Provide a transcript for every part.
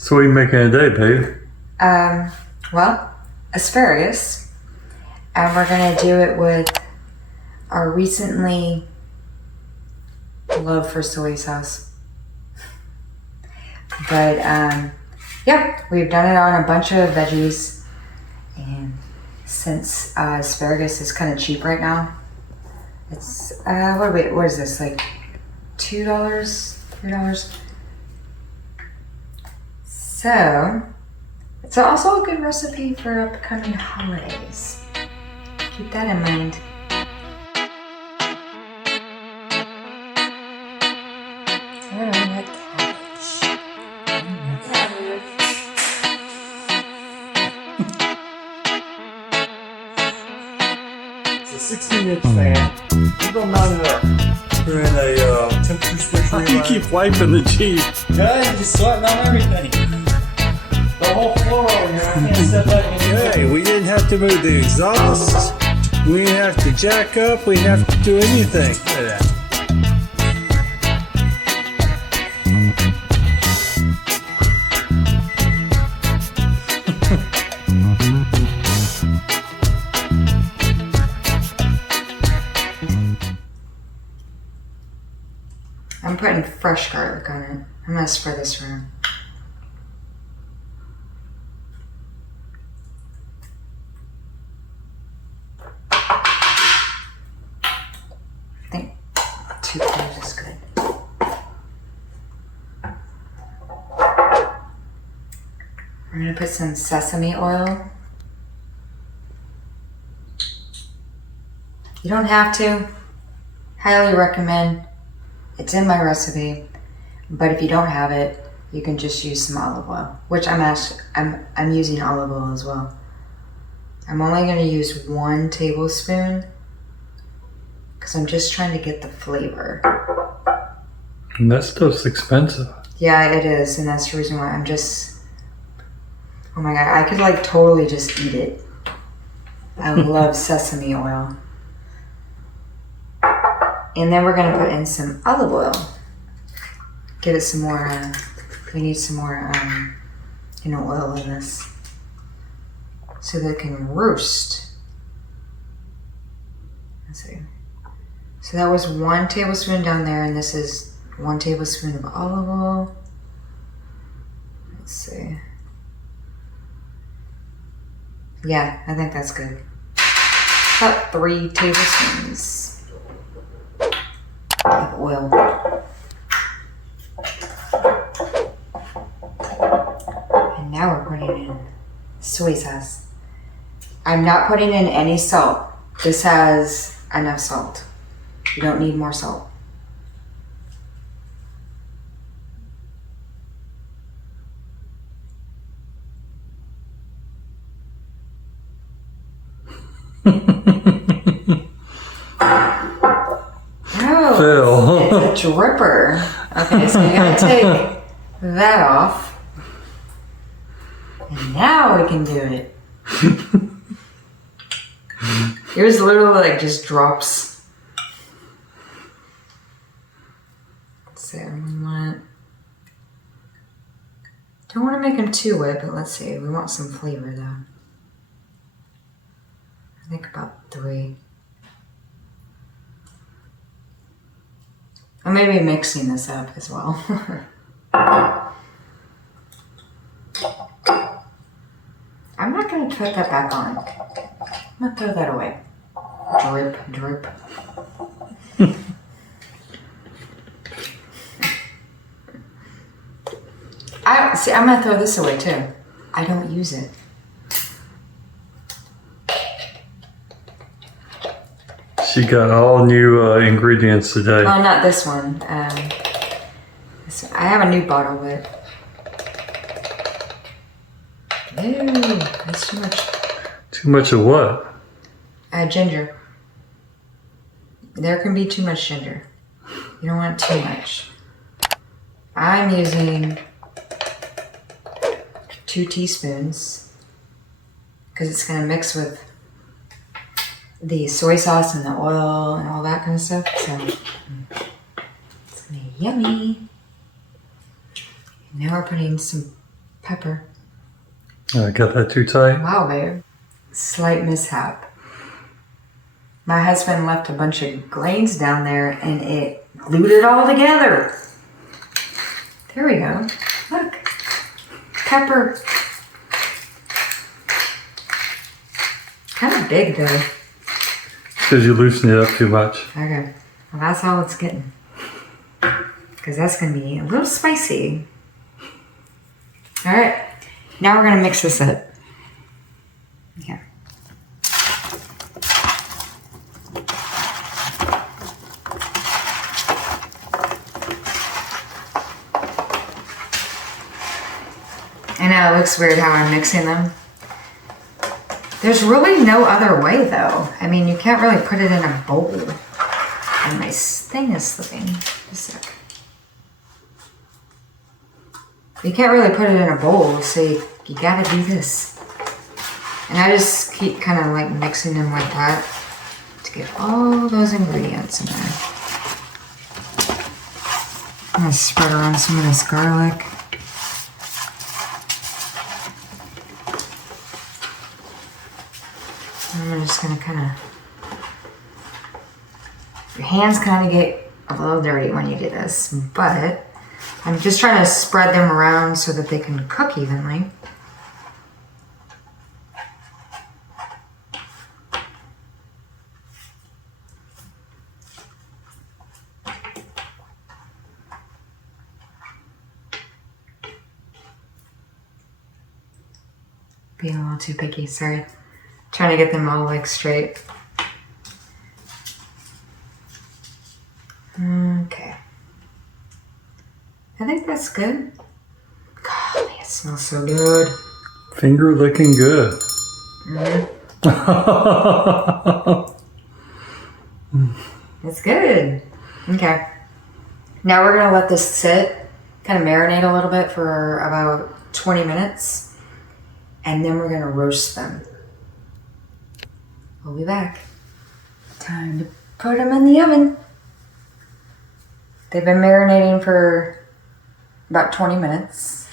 So what are you making today, babe? Well, asparagus. And we're going to do it with our recently love for soy sauce. But, yeah, we've done it on a bunch of veggies. And since asparagus is kind of cheap right now, it's, what is this, like $2, $3? So, it's also a good recipe for upcoming holidays. Keep that in mind. I don't like cabbage. It's a 16-inch fan. You don't mount it up. We're in a temperature switch. Why do you keep wiping the Jeep? Yeah, you're just sweating on everything. The whole floor over here. I can't step back and Hey, we didn't have to move the exhaust. We didn't have to jack up. We didn't have to do anything. Look at that. I'm putting fresh garlic on it. I'm gonna spread this around. I think 2 cloves is good. We're gonna put some sesame oil. You don't have to. Highly recommend. It's in my recipe, but if you don't have it, you can just use some olive oil, which I'm using olive oil as well. I'm only going to use 1 tablespoon because I'm just trying to get the flavor. And that stuff's expensive. Yeah, it is, and that's the reason why I'm just. Oh my god, I could like totally just eat it. I love sesame oil. And then we're going to put in some olive oil. Give it some more, we need some more, oil in this. So that it can roast. Let's see. So that was 1 tablespoon down there, and this is 1 tablespoon of olive oil. Let's see. Yeah, I think that's good. About 3 tablespoons. Of oil. And now we're putting in soy sauce. I'm not putting in any salt. This has enough salt. You don't need more salt. Oh, it's a dripper. Okay, so you gotta take that off. And now we can do it. Yours literally like just drops. Let's see, don't want to make them too wet, but let's see. We want some flavor though. I think about 3. I may be mixing this up as well. I'm not going to put that back on. I'm going to throw that away. Drip, drip. I'm going to throw this away too. I don't use it. She got all new ingredients today. Oh, not this one. I have a new bottle, but... Ew, that's too much. Too much of what? Ginger. There can be too much ginger. You don't want too much. I'm using 2 teaspoons because it's going to mix with the soy sauce and the oil and all that kind of stuff. So it's going to be yummy. And now we're putting some Pepper. I got that too tight. Wow, babe. Slight mishap. My husband left a bunch of grains down there and it glued it all together. There we go. Look. Pepper. Kind of big though. Because you loosen it up too much. Okay. Well, that's all it's getting. Because that's going to be a little spicy. All right. Now we're going to mix this up. Okay. I know it looks weird how I'm mixing them. There's really no other way though. I mean, you can't really put it in a bowl. And my thing is slipping. Just a sec. You can't really put it in a bowl, so you gotta do this. And I just keep kind of like mixing them like that to get all those ingredients in there. I'm gonna spread around some of this garlic. I'm just gonna kind of, your hands kind of get a little dirty when you do this, but I'm just trying to spread them around so that they can cook evenly. Being a little too picky, sorry. Trying to get them all like straight. Okay. I think that's good. God, it smells so good. Finger looking good. It's good. Okay. Now we're gonna let this sit, kind of marinate a little bit for about 20 minutes, and then we're gonna roast them. We'll be back. Time to put them in the oven. They've been marinating for about 20 minutes.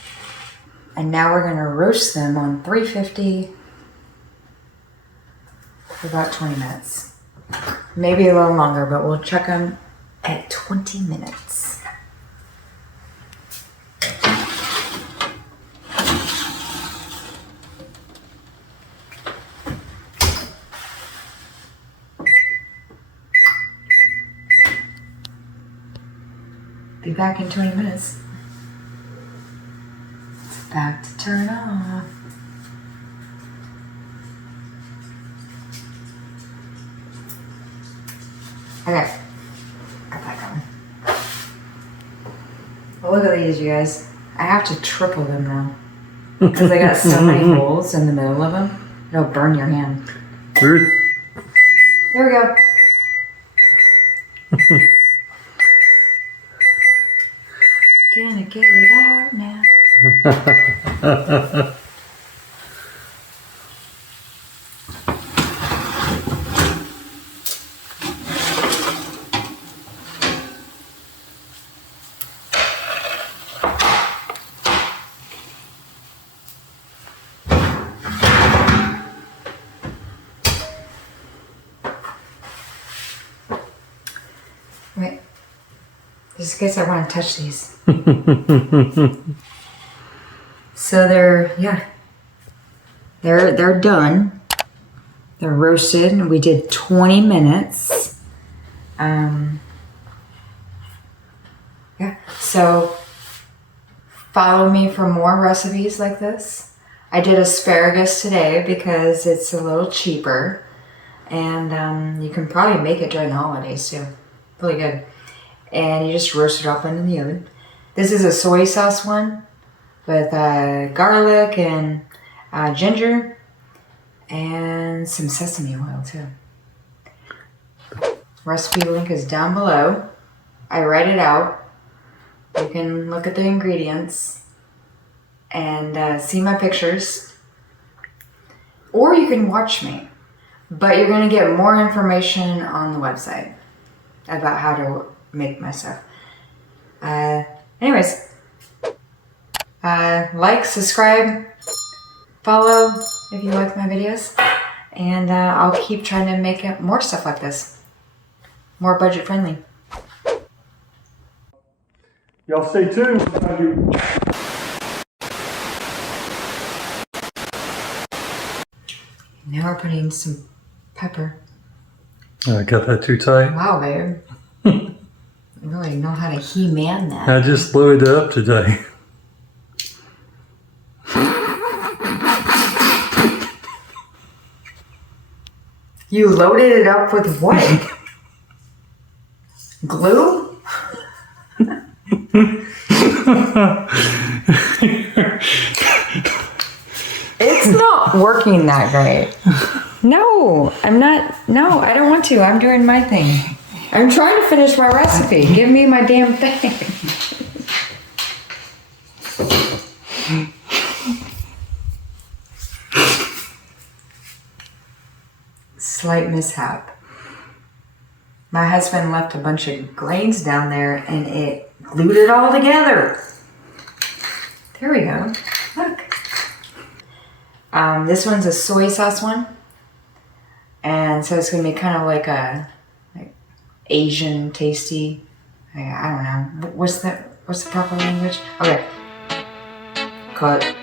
And now we're gonna roast them on 350 for about 20 minutes. Maybe a little longer, but we'll check them at 20 minutes. Be back in 20 minutes. It's about to turn off. Okay, got that going. Well, look at these, you guys. I have to triple them now because they got so many holes in the middle of them. It'll burn your hand. Weird. There we go. Gonna get it out now. Wait. Just in case I want to touch these. So they're done. They're roasted, and we did 20 minutes. So follow me for more recipes like this. I did asparagus today because it's a little cheaper, and you can probably make it during the holidays too. Really good. And you just roast it up into the oven. This is a soy sauce one with garlic and ginger and some sesame oil too. Recipe link is down below. I write it out. You can look at the ingredients and see my pictures. Or you can watch me. But you're going to get more information on the website about how to make my stuff. Anyways, Like, subscribe, follow if you like my videos. And I'll keep trying to make more stuff like this. More budget friendly. Y'all stay tuned. Now we're putting some pepper. I got that too tight. Wow, babe. You really know how to He-Man that. I just blew it up today. You loaded it up with what? Glue? It's not working that great. No, I'm not. No, I don't want to. I'm doing my thing. I'm trying to finish my recipe. Give me my damn thing. Slight mishap. My husband left a bunch of grains down there and it glued it all together. There we go. Look. This one's a soy sauce one. And so it's going to be kind of like a Asian tasty. I don't know. What's the proper language? Okay. Cut.